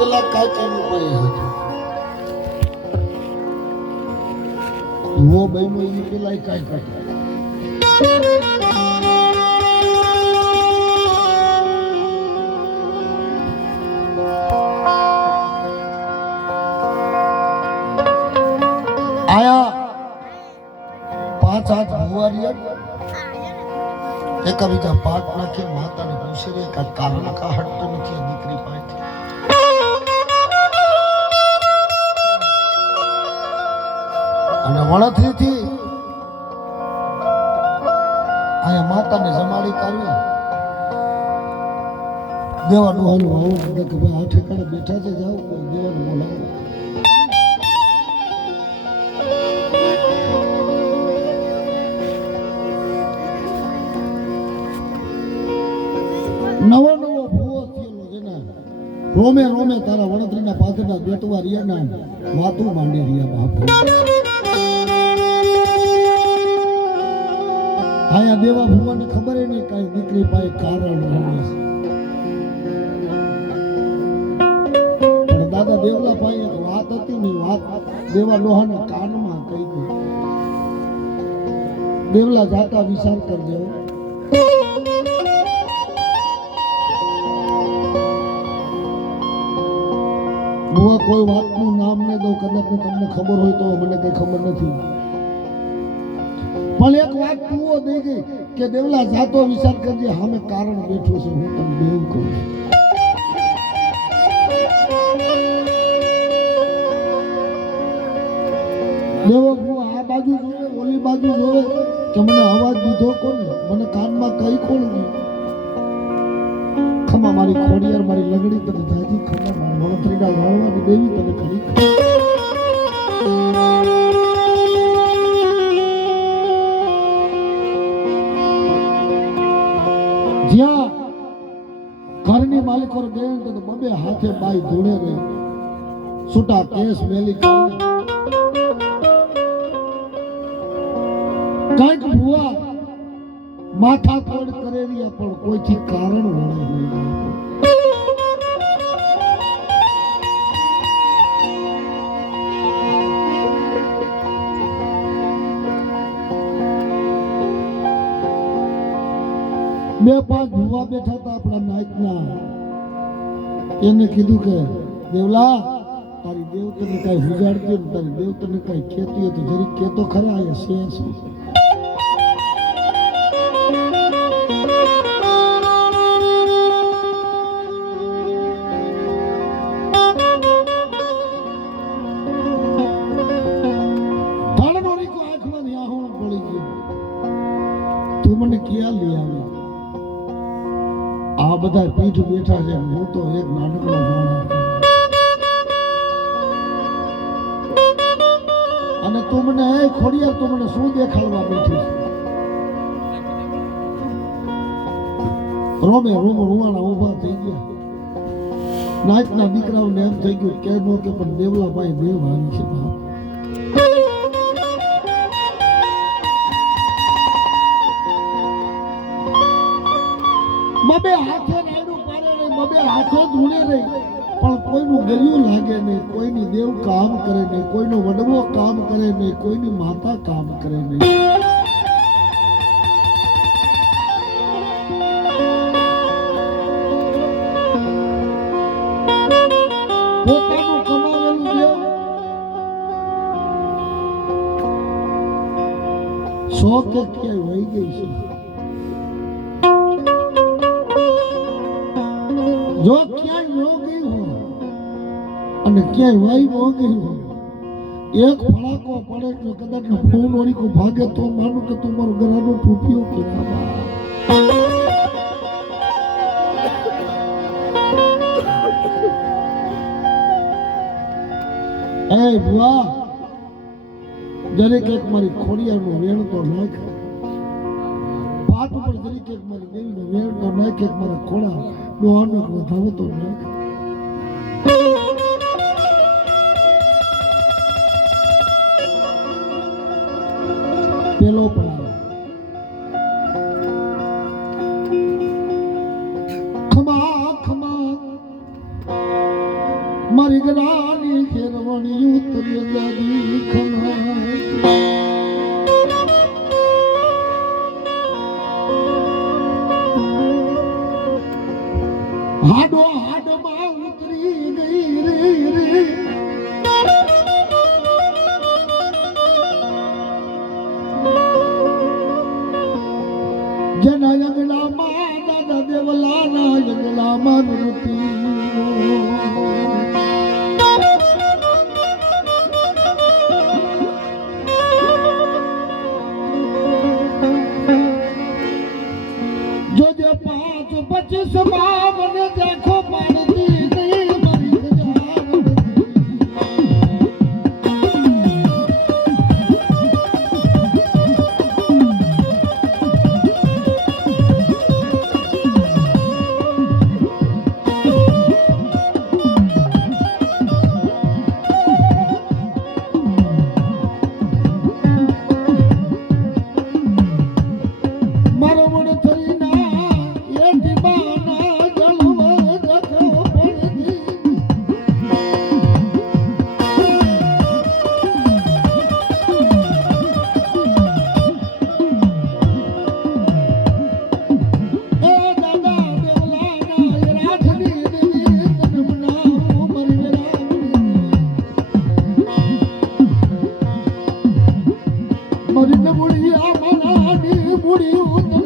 પેલા કાચીનું પાય વો બહેનો એની પેલા કાંઈ કાઢે આયા પાંચ હાથ ભુવારી એકાબીજા પાક નાખી માતાને પૂછી રે કે કારણ કા હટતો નથી દીકરી પાસેથી. અને વણથરીથી અહીંયા માતાને જમાડી કાઢવી દેવાનું ડોહાનું આવું બધા કે ભાઈ આ ઠેકાણે બેઠા છે જાઓ દેવાનું બોલાવો. નવો નવો ભૂવો થયેલો છે ને રોમે રોમે તારા વણતરીના પાથરના બેટવા રહ્યા ના. માતું માંડી રહ્યા બાપુ આયા દેવા ભુવાને ખબર નહીં કાંઈ દીકરી પાસે કારણ રમે છે. પણ દાદા દેવલા ભાઈ એક વાત હતી ને વાત દેવા લોહાના કાનમાં કહી દીધી. દેવલા જાતા વિચાર કરજો. કોઈ વાતનું નામ ને દઉં, કદાચ તમને ખબર હોય તો મને કઈ ખબર નથી. કે દેવલા, જાતો વિચાર કરજે સામે કારણ બેઠું છે, હું તમને દેવ કહું દેવો, હું આ બાજુ જોવે, ઓલી બાજુ જોવે, કે મને અવાજ દીધો કોને? મને કાનમાં કઈ કોણ ખમા મારી ખોડિયાર, મારી લગડી, તને જાજી ખમા મારી વણથરીના જાળવાની દેવી તને ખરી જ્યાં ઘરની માલિકો ગયો તો બબે હાથે બાઈ ધોળે રહે. છૂટા કેસ મેલી કાંઈક ભૂવા માથા કોડ કરેલી પણ કોઈથી કારણ વળે નહીં. બે પાંચ ભુવા બેઠા હતા આપણા નાયકના. એને કીધું કે, દેવલા, તારી દેવ તને કઈ ઉજાડતી હોય તારી દેવ તને કઈ ખેતી હોય તો જરી કેતો ખરા, અહીંયા છે પીઠ બેઠા છે. હું તો એક નાનકડો માણસ અને તું મને મને શું દેખાડવા બેઠી રોમે રોમ રૂવાણા ઊભા થઈ ગયા. નાચના દીકરાઓને એમ થઈ ગયું કે નો કે પણ દેવલા ભાઈ દેવ હાની છે બાપ. મબે હાથે નાયડું હાથો ધૂળે નહીં. પણ કોઈનું ગળ્યું લાગે નહીં, કોઈની દેવ કામ કરે નહીં, કોઈનો વડવો કામ કરે નહીં, કોઈની માતા કામ કરે નહીં. સો કે ક્યાંય વહી ગઈ છે. અને ક્યાંય વાઈ હોય એક ફળાકો પડે જો કદાચ ફોન ઓળીકો ભાગે તો માનું કે તું મારું ગરાનો ટૂટ્યો કે એ ભુવા, દરેક એક મારી ખોડિયાનો વેણ તો નાખ. પાટ ઉપર દરેક એક મારી દેવીનો વેણ તો નાખ, એક મારા ખોડા નો અનક વધાવો તો નાખ. નો પડાવે ખમા ખમા મારી ગરાની ખેરવણી ઉતરી જાદી ખમા હાડો What Uri, Uri,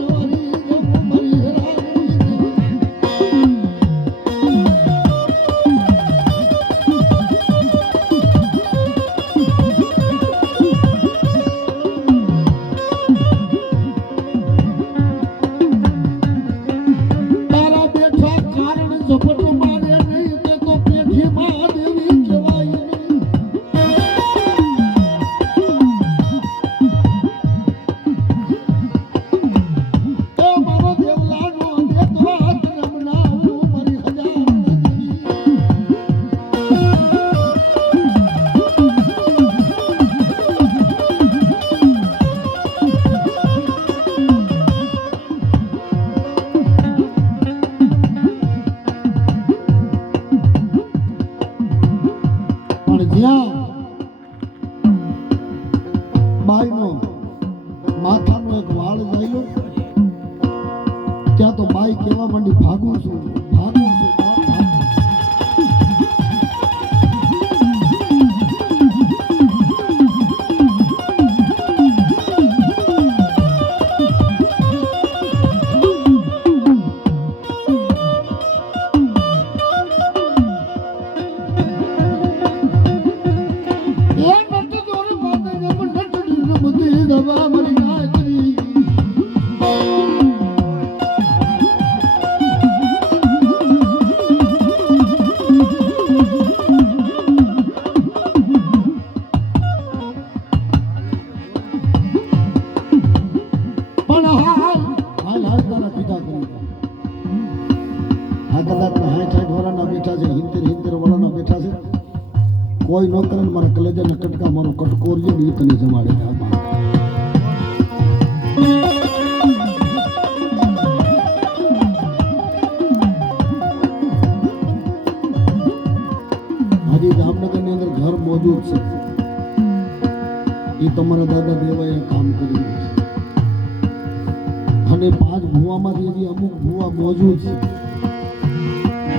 અને પાંચ ભૂવામાં એવી અમુક ભૂવા મોજૂદ છે.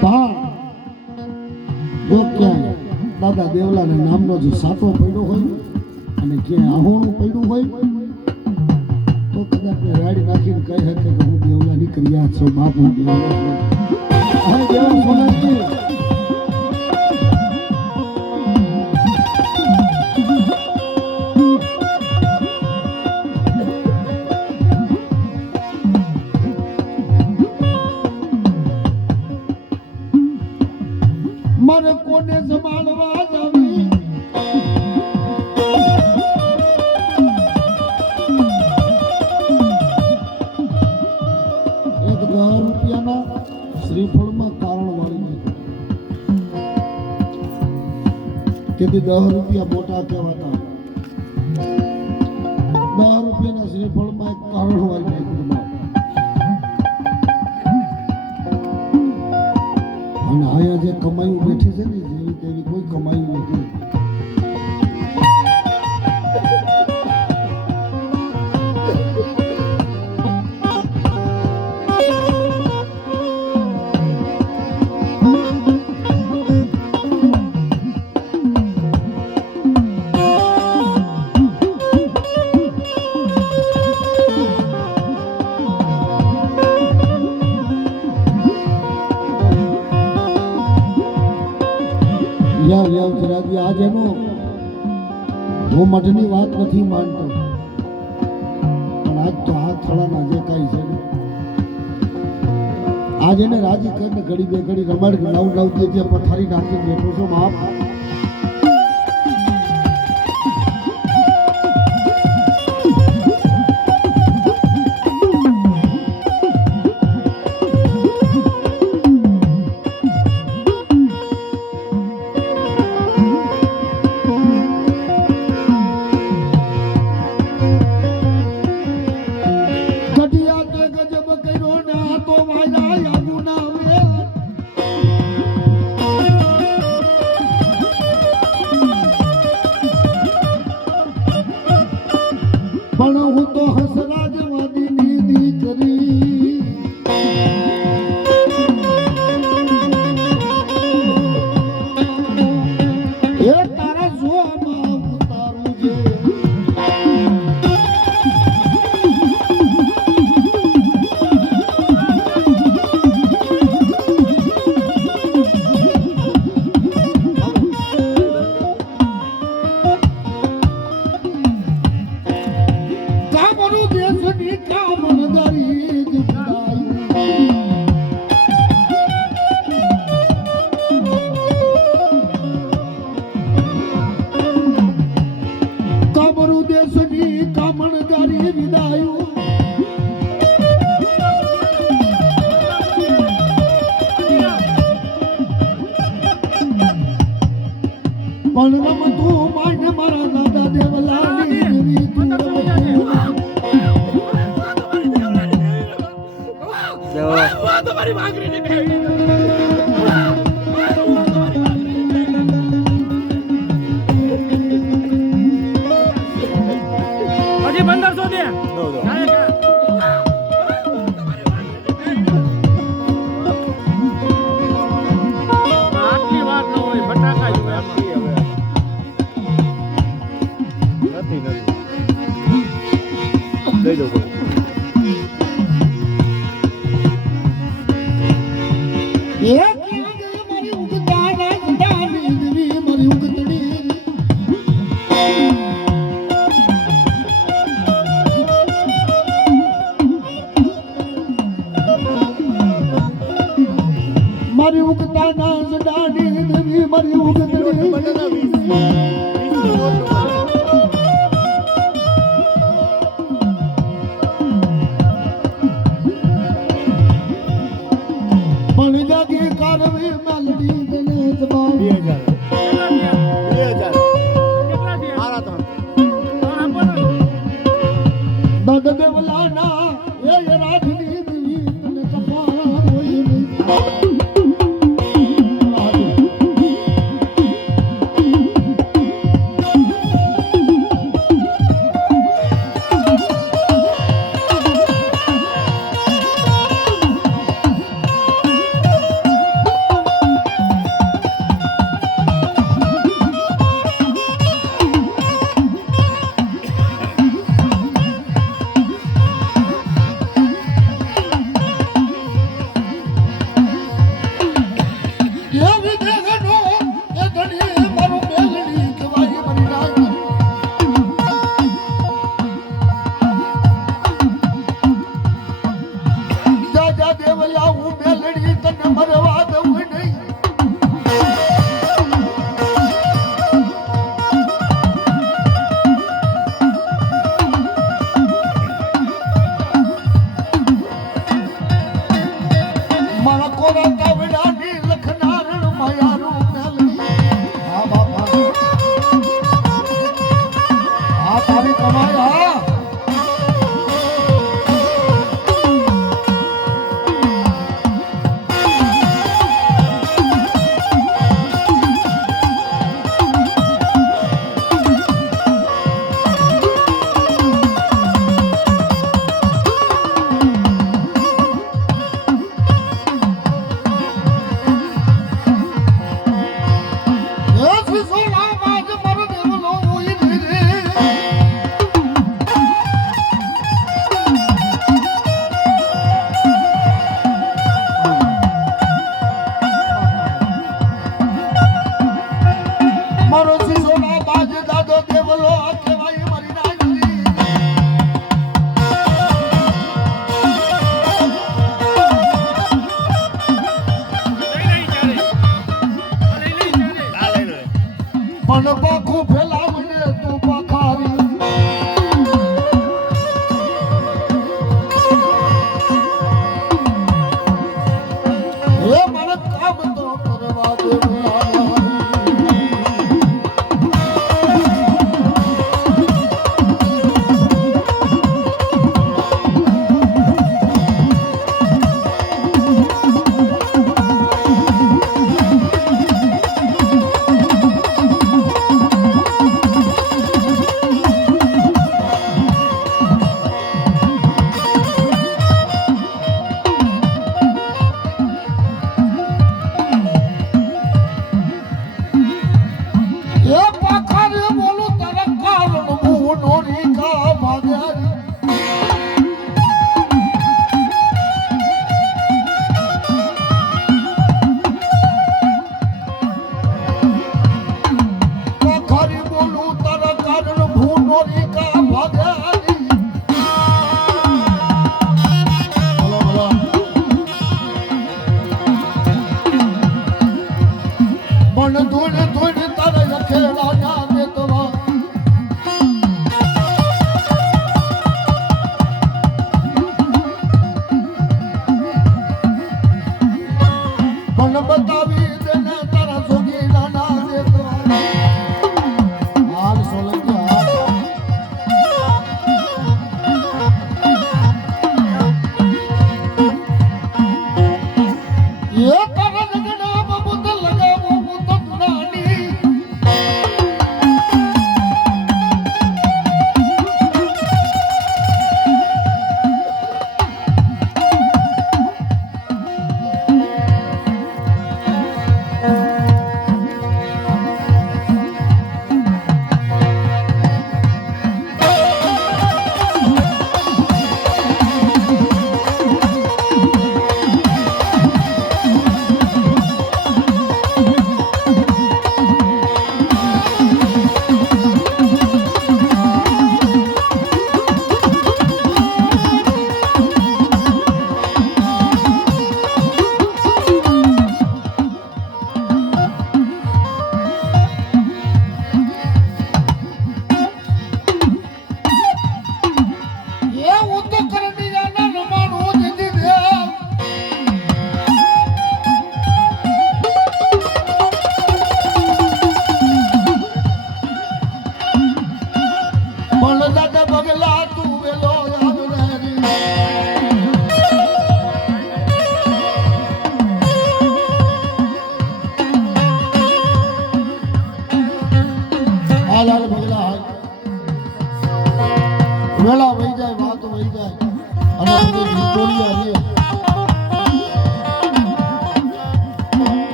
પણ જો ક્યાંય દાદા દેવલાને નામનો જે સાતો પડ્યો હોય અને ક્યાંય આહોણું પડ્યું હોય, તો કદાચ મેં રાડી નાખીને કહી શકે કે હું દેવલાની ક્રિયા છું, બાપ હું દેવલા તેથી દસ રૂપિયા મોટા કહેવાતા. દસ રૂપિયાના શ્રીફળમાં એક કારણ હોય અને અહીંયા જે કમાયું બેઠી છે ને, જેવી તેવી કોઈ કમાયું ભાઈ જરાબી આજ એનો હું મઠની વાત નથી માનતો. પણ આજ તો હાથ થળાના જે કાંઈ છે આજ એને રાજી કરીને ઘડી બે ઘડી રમાડ, નવ નવ જે પથારી નાખી બેઠો છો બાપ. થી પંદરસો દે. આટલી વાત ન હોય બટાકા નથી નથી દઈ દઉં